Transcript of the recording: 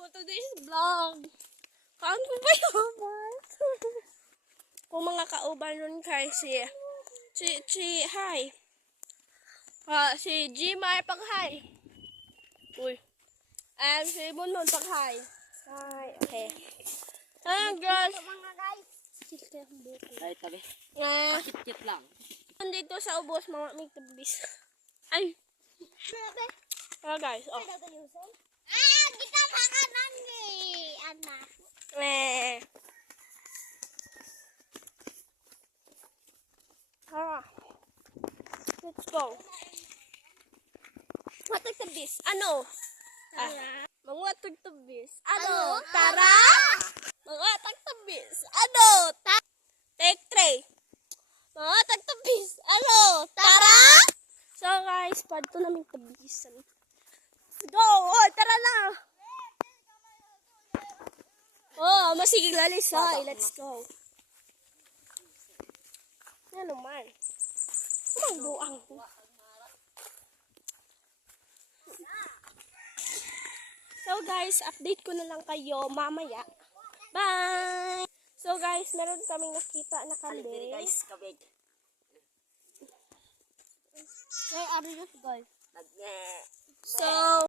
for today's vlog. Kaan ko ba yung uban? Kung mga kauban nun kay hi. Si Gmar pag hi. Uy. And si Bunbun pag hi. Hi. Okay. Ayan guys. Mga guys. Ay, tabi. Kit lang. Nandito sa ubos mga mitabis. Ay. Oh guys. Oh. Kita makanan ni anak. Tara. Let's go. Matagtabis. Ano? Mga tagtabis. Ano? Tara! Mga tagtabis. Ano? Take 3. Mga tagtabis. Ano? Tara! So guys, padto namin tabisan. Go! Oh, tara na! Oh, masigig lalisay. Let's go. Yan naman. Kumangbuang ko. So guys, update ko na lang kayo mamaya. Bye! So guys, meron kaming nakita na kambing. Guys, kabig. Where are you guys? So,